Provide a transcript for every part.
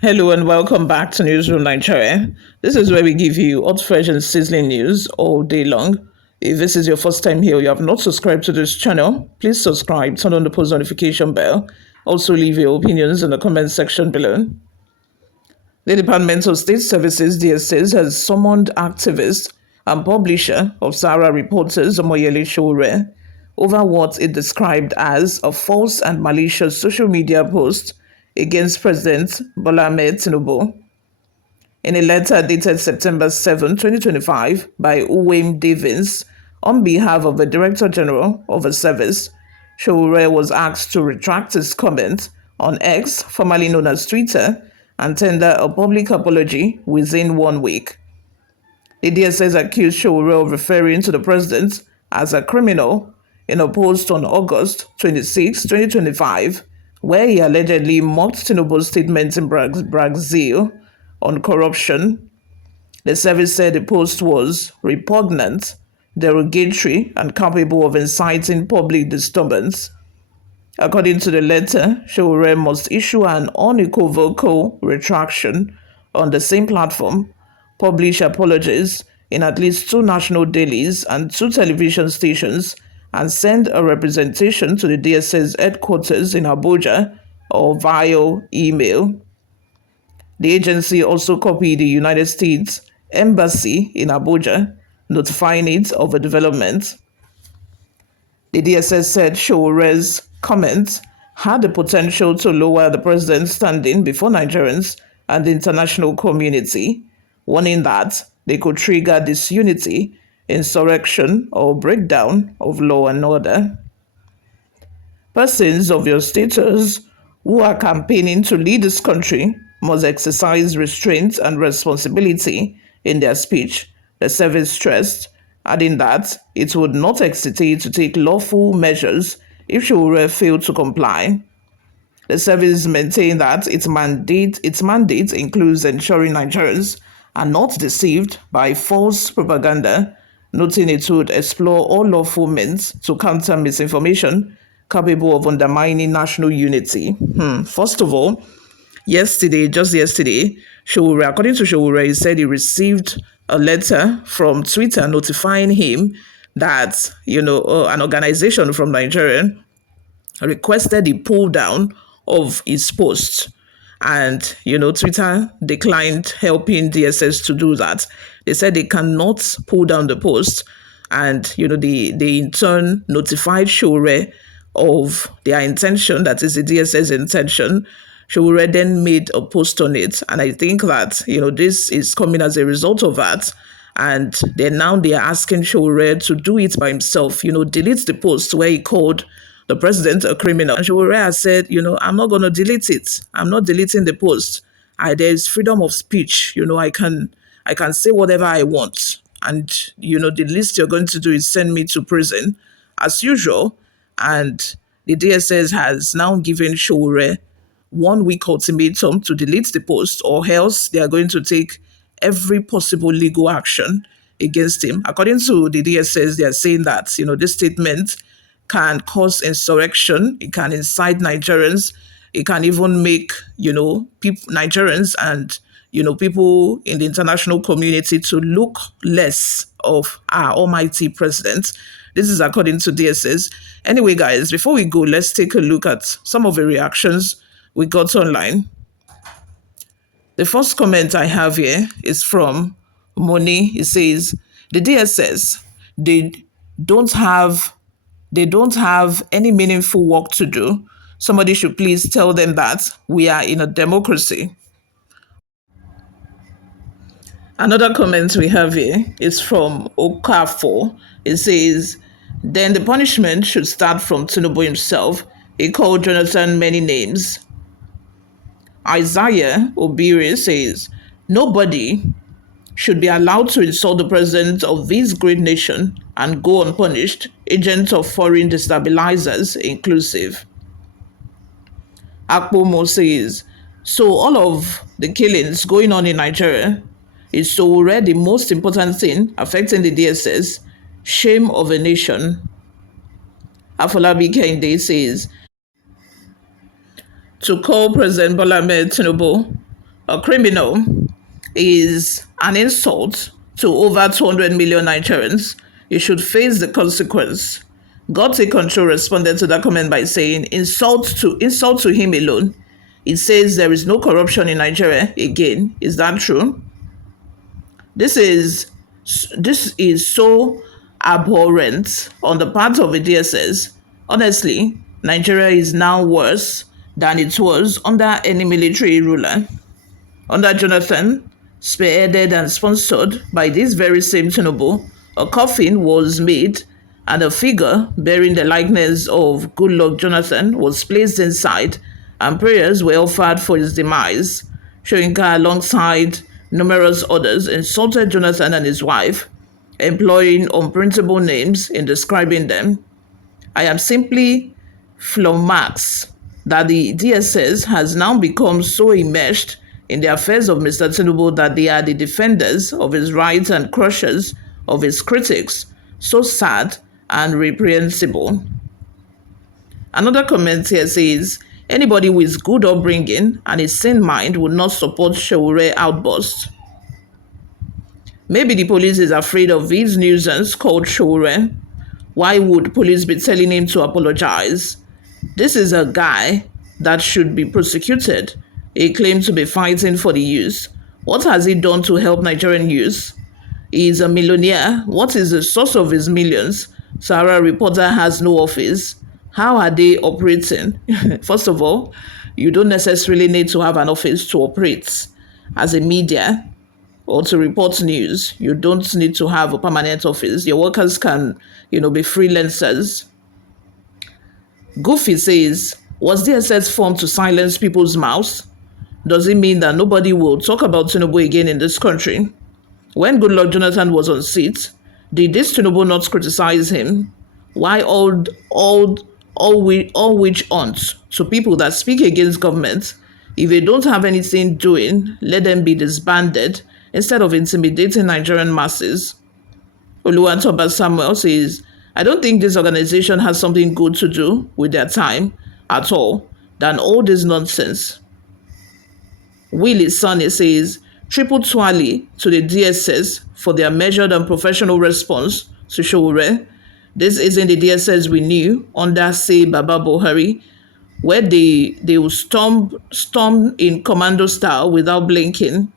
Hello and welcome back to Newsroom Nigeria. This is where we give you hot, fresh, and sizzling news all day long. If this is your first time here, you have not subscribed to this channel, please subscribe, turn on the post notification bell. Also, leave your opinions in the comment section below. The Department of State Services (DSS) has summoned activist and publisher of Sahara Reporters Omoyele Sowore over what it described as a false and malicious social media post against President Bola Ahmed Tinubu. In a letter dated September 7, 2025, by Uwem Davis, on behalf of the Director General of the service, Sowore was asked to retract his comment on X, formerly known as Twitter, and tender a public apology within 1 week. The DSS accused Sowore of referring to the president as a criminal in a post on August 26, 2025, where he allegedly mocked Tinubu's statements in Brazil on corruption. The service said the post was repugnant, derogatory, and capable of inciting public disturbance. According to the letter, Sowore must issue an unequivocal retraction on the same platform, publish apologies in at least 2 national dailies and 2 television stations, and send a representation to the DSS headquarters in Abuja or via email. The agency also copied the United States Embassy in Abuja, notifying it of a development. The DSS said Showore's comment had the potential to lower the president's standing before Nigerians and the international community, warning that they could trigger disunity, insurrection, or breakdown of law and order. Persons of your status who are campaigning to lead this country must exercise restraint and responsibility in their speech, the service stressed, adding that it would not hesitate to take lawful measures if Sowore failed to comply. The service maintained that its mandate includes ensuring Nigerians are not deceived by false propaganda, noting it would explore all lawful means to counter misinformation capable of undermining national unity. First of all, just yesterday, according to Sowore, he said he received a letter from Twitter notifying him that, an organization from Nigeria requested a pull down of his posts. And, Twitter declined helping DSS to do that. They said they cannot pull down the post. And, they in turn notified Sowore of their intention, that is the DSS intention. Sowore then made a post on it. And I think that, this is coming as a result of that. And they are asking Sowore to do it by himself, delete the post where he called the president a criminal. And Sowore has said, I'm not going to delete it. I'm not deleting the post. There's freedom of speech. I can say whatever I want. And, the least you're going to do is send me to prison as usual. And the DSS has now given Sowore 1 week ultimatum to delete the post, or else they are going to take every possible legal action against him. According to the DSS, they are saying that, this statement can cause insurrection, it can incite Nigerians, it can even make, Nigerians and, people in the international community to look less of our almighty president. This is according to DSS. Anyway, guys, before we go, let's take a look at some of the reactions we got online. The first comment I have here is from Moni. It says, the DSS, they don't have any meaningful work to do. Somebody should please tell them that we are in a democracy. Another comment we have here is from Okafo. It says, then the punishment should start from Tinubu himself. He called Jonathan many names. Isaiah Obiri says, nobody should be allowed to insult the president of this great nation and go unpunished, agents of foreign destabilizers inclusive. Akpomo says, so all of the killings going on in Nigeria is so already the most important thing affecting the DSS, shame of a nation. Afolabi Kende says, to call President Bola Ahmed Tinubu A criminal is an insult to over 200 million Nigerians. You should face the consequence. God Take Control responded to that comment by saying, insult to him alone. It says there is no corruption in Nigeria again. Is that true? This is this is so abhorrent on the part of the DSS. Honestly, Nigeria is now worse than it was under any military ruler. Under Jonathan, spearheaded and sponsored by this very same Tinubu, a coffin was made and a figure bearing the likeness of Goodluck Jonathan was placed inside, and prayers were offered for his demise. Shoyinka, alongside numerous others, insulted Jonathan and his wife, employing unprintable names in describing them. I am simply flummoxed that the DSS has now become so immersed in the affairs of Mr. Tinubu that they are the defenders of his rights and crushers of his critics. So sad and reprehensible. Another comment here says, anybody with good upbringing and a sane mind would not support Sowore outburst. Maybe the police is afraid of this nuisance called Sowore. Why would police be telling him to apologize? This is a guy that should be prosecuted. He claimed to be fighting for the youth. What has he done to help Nigerian youth? He is a millionaire. What is the source of his millions? Sarah reporter has no office. How are they operating? First of all, you don't necessarily need to have an office to operate. As a media or to report news, you don't need to have a permanent office. Your workers can, be freelancers. Goofy says, was DSS formed to silence people's mouths? Does it mean that nobody will talk about Tinubu again in this country? When Goodluck Jonathan was on seat, did this Tinubu not criticize him? Why all witch hunts to people that speak against government? If they don't have anything doing, let them be disbanded instead of intimidating Nigerian masses. Oluwatoba Samuel says, I don't think this organization has something good to do with their time at all than all this nonsense. Willie Sonny says, triple twally to the DSS for their measured and professional response to Sowore. This isn't the DSS we knew under, say, Baba Buhari, where they will storm in commando style without blinking.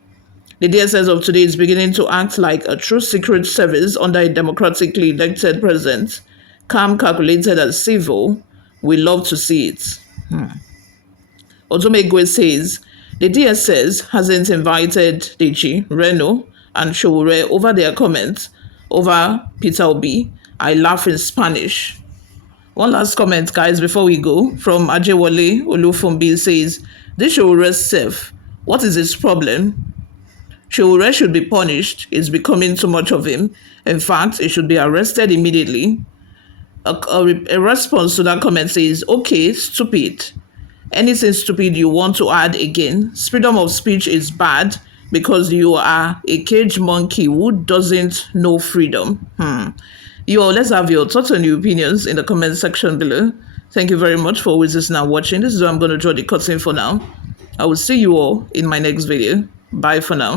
The DSS of today is beginning to act like a true secret service under a democratically elected president. Calm, calculated, and civil. We love to see it. Otomegwe says, the DSS hasn't invited Deji, Reno, and Sowore over their comments over Peter Obi. I laugh in Spanish. One last comment, guys, before we go, from Ajewole Olufumbi says, this Sowore self, what is his problem? Sowore should be punished. It's becoming too much of him. In fact, he should be arrested immediately. A response to that comment says, okay, stupid. Anything stupid you want to add again? Freedom of speech is bad because you are a cage monkey who doesn't know freedom. You all, let's have your thoughts and your opinions in the comment section below. Thank you very much for always listening and watching. This is where I'm going to draw the curtain for now. I will see you all in my next video. Bye for now.